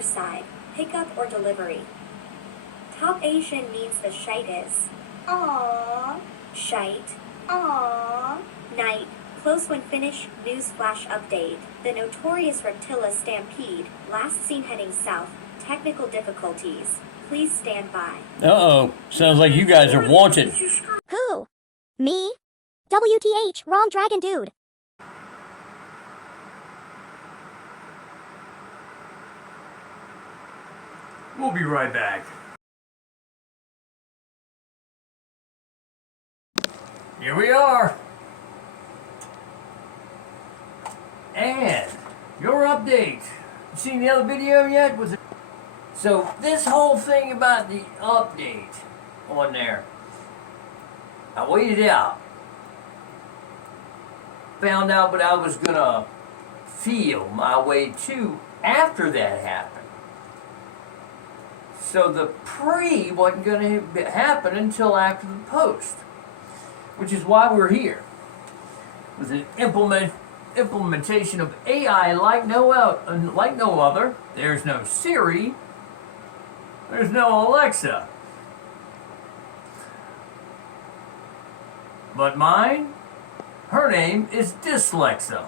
other side, pickup or delivery. Top Asian means the shite is. Aww. Shite. Aww. Night. Close when finish. News flash update. The notorious Reptila stampede. Last seen heading south. Technical difficulties. Please stand by. Uh-oh. Sounds like you guys are wanted. Who? Me? WTH, wrong dragon dude. We'll be right back. Here we are. And your update. You seen the other video yet? Was it? So this whole thing about the update on there, I waited out. Found out what I was gonna feel my way to after that happened. So the pre wasn't gonna happen until after the post, which is why we're here. With an implementation of AI like no other. There's no Siri. There's no Alexa. But mine, her name is Dyslexa.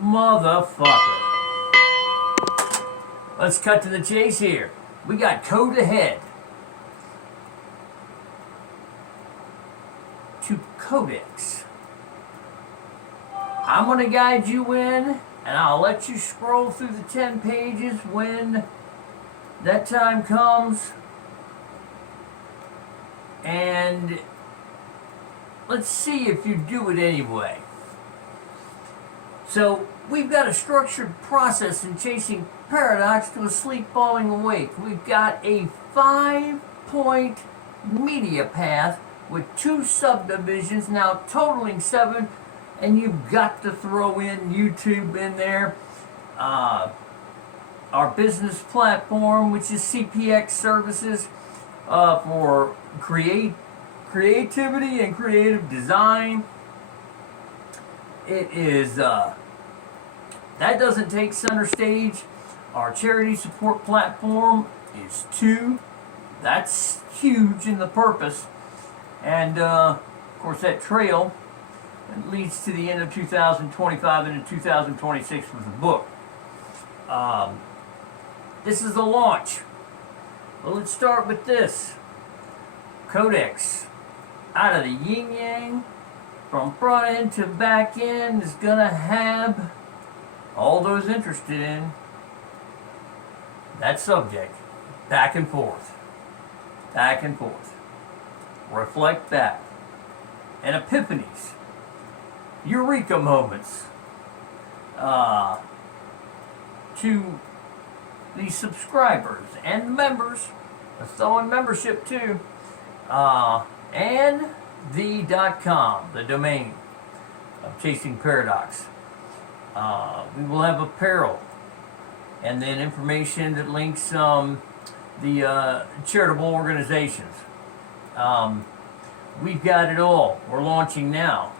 Motherfucker. Let's cut to the chase here. We got code ahead. To Codex. I'm going to guide you in, and I'll let you scroll through the 10 pages when that time comes. And let's see if you do it anyway. So, we've got a structured process in chasing paradox to a sleep falling awake. We've got a 5-point media path with 2 subdivisions, now totaling 7, and you've got to throw in YouTube in there. Our business platform, which is CPX services for creativity and creative design. It is, that doesn't take center stage. Our charity support platform is 2. That's huge in the purpose. And, of course, that trail leads to the end of 2025 and in 2026 with the book. This is the launch. Well, let's start with this. Codex, out of the yin-yang, from front end to back end, is going to have all those interested in that subject back and forth. Back and forth. Reflect back. And epiphanies. Eureka moments. To the subscribers and members. Let's throw in membership too. And the .com, the domain of Chasing Paradox. We will have apparel, and then information that links the charitable organizations. We've got it all. We're launching now.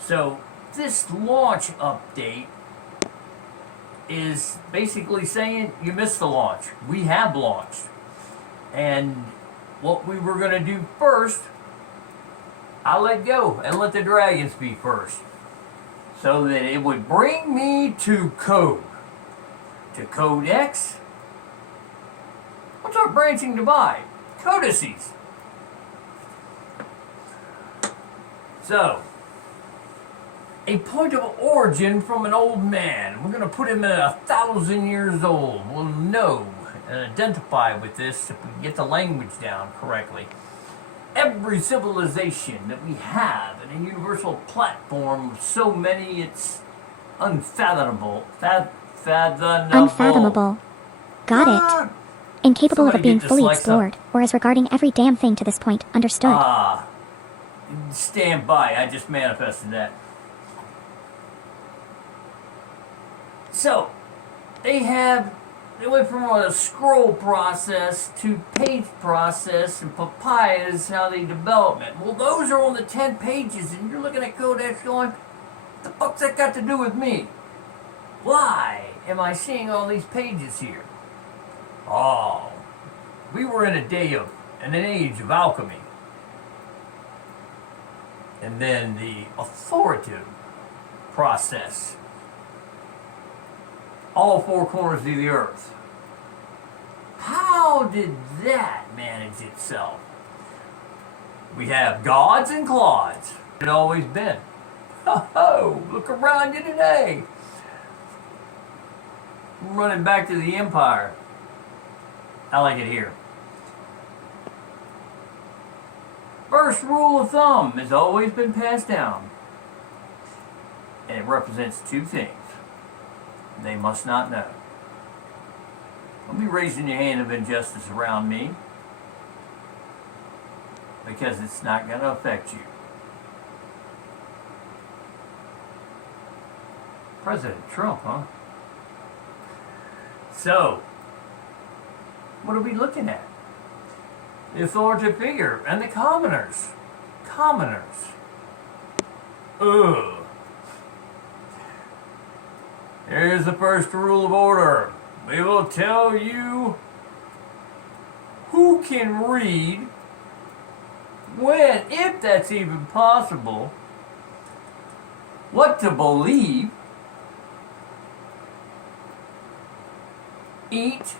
So this launch update is basically saying you missed the launch. We have launched. And what we were going to do first, I let go and let the dragons be first. So that it would bring me to code. To Codex. What's our branching divide? Codices. So, a point of origin from an old man. We're going to put him at 1,000 years old. We'll know and identify with this if we get the language down correctly. Every civilization that we have in a universal platform of so many, it's unfathomable. Unfathomable. Got it. Incapable of it being fully explored, or as regarding every damn thing to this point. Understood. Stand by. I just manifested that. So, they went from a scroll process to page process, and papaya is how they develop it. Well, those are on the 10 pages, and you're looking at Codex going, the fuck's that got to do with me? Why? am I seeing all these pages here? Oh, we were in an age of alchemy. And then the authoritative process. All four corners of the earth. How did that manage itself? We have gods and clods. It's always been. Oh, look around you today. I'm running back to the empire. I like it here. First rule of thumb has always been passed down. And it represents two things. They must not know. Don't be raising your hand of injustice around me, because it's not going to affect you. President Trump, huh? So, what are we looking at? The authoritative figure and the commoners. Commoners. Ugh. Here's the first rule of order. We will tell you who can read, when, if that's even possible, what to believe, eat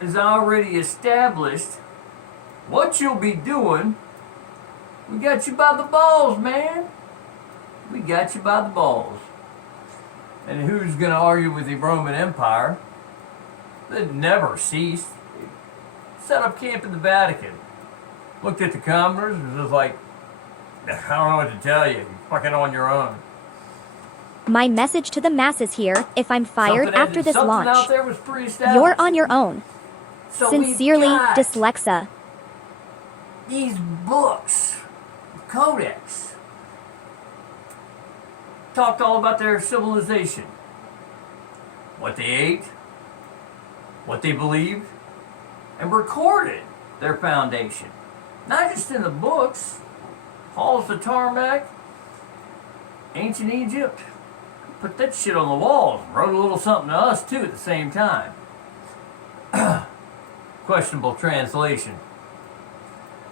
is already established, what you'll be doing. We got you by the balls, man. We got you by the balls. And who's going to argue with the Roman Empire that never ceased? Set up camp in the Vatican. Looked at the commoners and was like, I don't know what to tell you. You're fucking on your own. My message to the masses here, if I'm fired after this launch, out there was pre-established. you're on your own. So Sincerely, we've got Dyslexa. these books, Codex, talked all about their civilization. What they ate, what they believed, and recorded their foundation. Not just in the books, halls of tarmac, ancient Egypt. Put that shit on the walls, wrote a little something to us too at the same time. Questionable translation.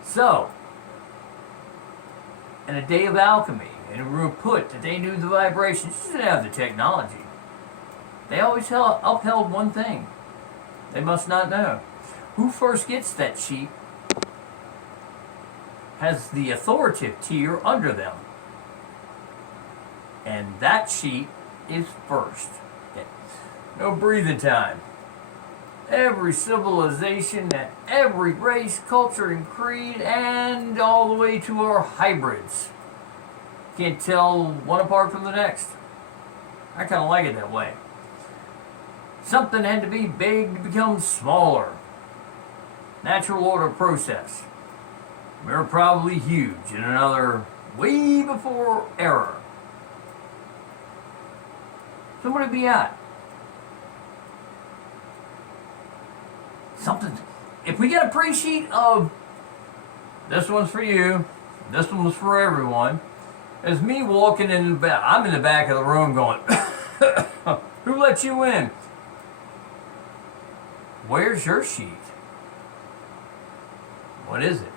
So, in a day of alchemy, and we were put that they knew the vibrations, just didn't have the technology. They always upheld one thing. They must not know. Who first gets that sheet has the authoritative tier under them. And that sheet is first. No breathing time. Every civilization, every race, culture, and creed, and all the way to our hybrids. Can't tell one apart from the next. I kind of like it that way. Something had to be big to become smaller. Natural order process. We were probably huge in another way before era. So what would it be at? Something. If we get a pre-sheet of this one's for you, this one was for everyone, as me walking in the back, I'm in the back of the room going, who let you in? Where's your sheet? What is it?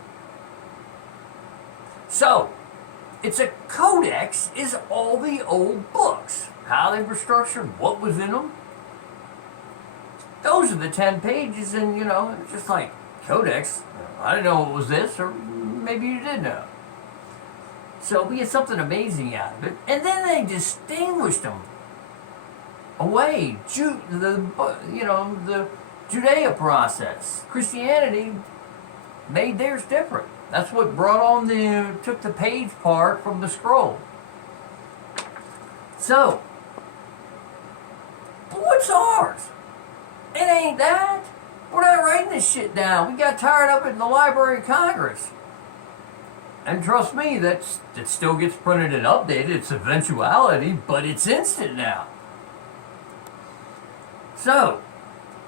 So, it's a codex, is all the old books. How they were structured, what was in them. Those are the 10 pages, and it's just like, codex, I didn't know it was this, or maybe you did know. So we get something amazing out of it. And then they distinguished them away. The Judea process. Christianity made theirs different. That's what brought on took the page part from the scroll. So, what's ours? It ain't that. We're not writing this shit down. We got tired of it in the Library of Congress. And trust me, that still gets printed and updated. It's eventuality, but it's instant now. So,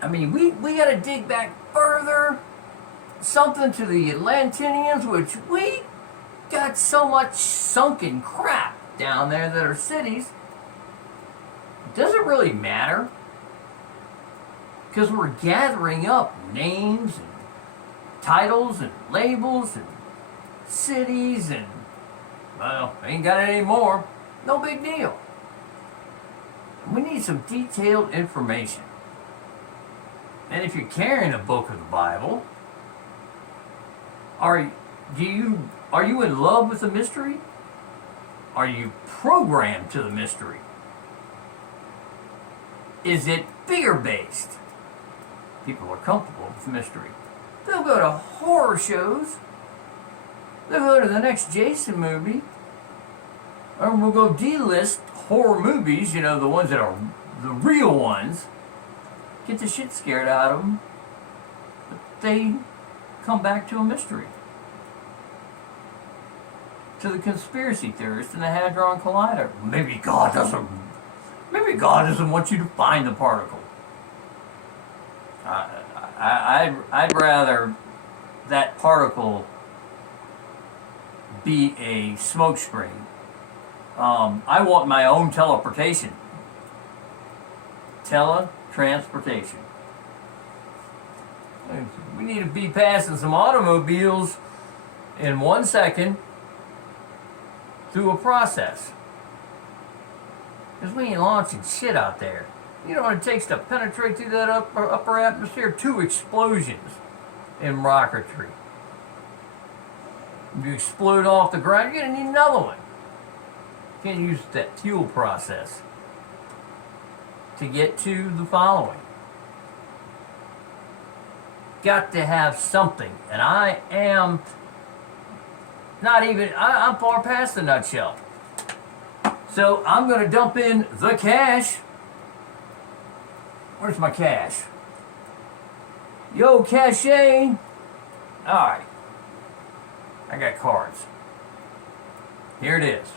we got to dig back further. Something to the Atlanteans, which we got so much sunken crap down there that are cities. Does it really matter Because we're gathering up names and titles and labels and cities and, well, ain't got it anymore. No big deal. We need some detailed information. And if you're carrying a book of the Bible, are you in love with the mystery? Are you programmed to the mystery? Is it fear-based? People are comfortable with mystery. They'll go to horror shows. They'll go to the next Jason movie. Or we'll go D-list horror movies, you know, the ones that are the real ones. Get the shit scared out of them. But they come back to a mystery. To the conspiracy theorist and the Hadron Collider. Maybe God doesn't want you to find the particle. I'd rather that particle be a smokescreen. I want my own teleportation. Teletransportation. We need to be passing some automobiles in 1 second through a process. Because we ain't launching shit out there. You know what it takes to penetrate through that upper atmosphere? 2 explosions in rocketry. If you explode off the ground, you're going to need another one. You can't use that fuel process to get to the following. Got to have something. And I am not even, I'm far past the nutshell. So I'm going to dump in the cash. Where's my cash? Yo, cachet. Alright. I got cards. Here it is.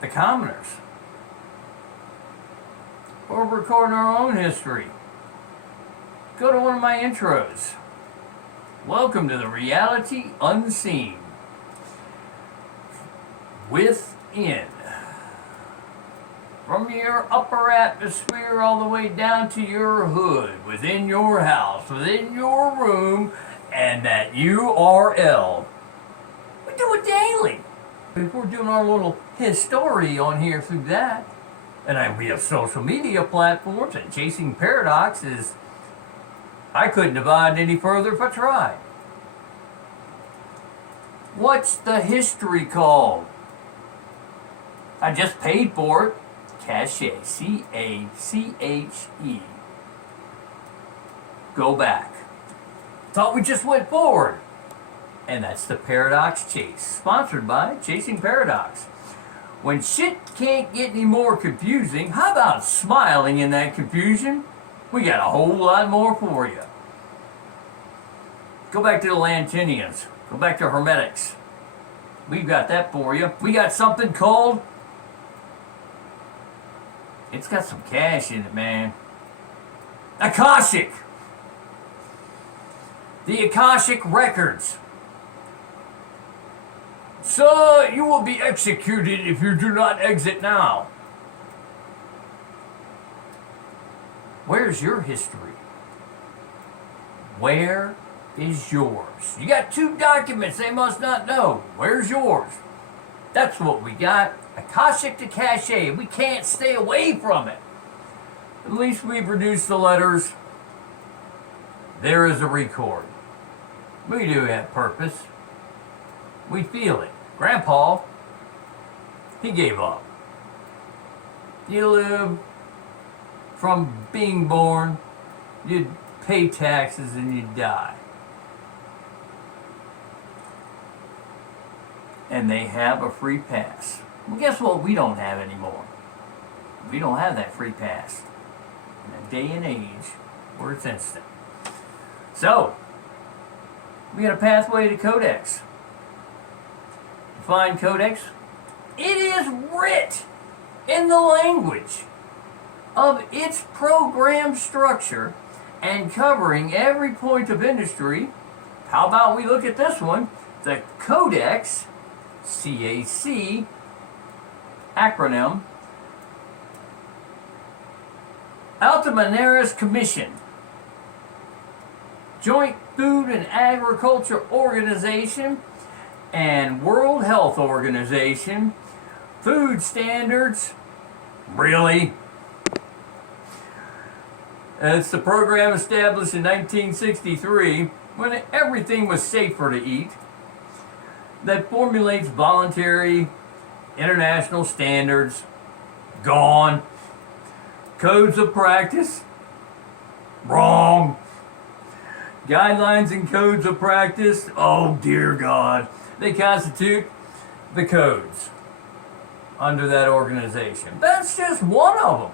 The commoners. We're recording our own history. Go to one of my intros. Welcome to the reality unseen. Within. From your upper atmosphere all the way down to your hood, within your house, within your room, and that URL. We do it daily. If we're doing our little history on here through that, and we have social media platforms, and chasing paradox is, I couldn't divide any further if I tried. What's the history called? I just paid for it. Cache. C-A-C-H-E. Go back. Thought we just went forward. And that's the Paradox Chase. Sponsored by Chasing Paradox. When shit can't get any more confusing, how about smiling in that confusion? We got a whole lot more for you. Go back to the Lantinians. Go back to Hermetics. We've got that for you. We got something called... It's got some cash in it, man. Akashic. The Akashic Records. So, you will be executed if you do not exit now. Where's your history? Where is yours? You got 2 documents they must not know. Where's yours? That's what we got. Akashic to Cache. We can't stay away from it. At least we produce the letters. There is a record. We do have purpose. We feel it. Grandpa, he gave up. You live from being born, you'd pay taxes and you'd die. And they have a free pass. Well, guess what we don't have anymore? We don't have that free pass. In a day and age where it's instant. So, we got a pathway to Codex. Find Codex. It is writ in the language of its program structure and covering every point of industry. How about we look at this one? The Codex, CAC, acronym, Altamanaris Commission, Joint Food and Agriculture Organization, and World Health Organization. Food standards? Really? It's the program established in 1963 when everything was safer to eat that formulates voluntary international standards. Gone. Codes of practice? Wrong. Guidelines and codes of practice? Oh dear God. They constitute the codes under that organization. That's just one of them.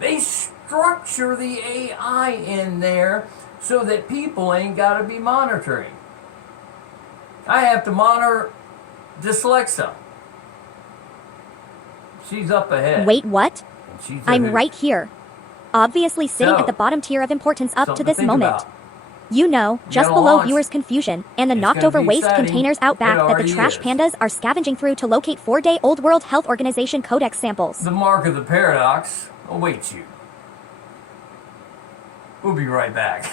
They structure the AI in there so that people ain't got to be monitoring. I have to monitor Dyslexa. She's up ahead. Wait, what? And she's I'm ahead. right here. Obviously sitting So, at the bottom tier of importance up to something this think moment. about. You know, just gotta below launch. viewers' confusion and the It's knocked gonna over be waste exciting. containers out It back that the already trash is. pandas are scavenging through to locate 4-day-old World Health Organization Codex samples. The mark of the paradox awaits you. We'll be right back.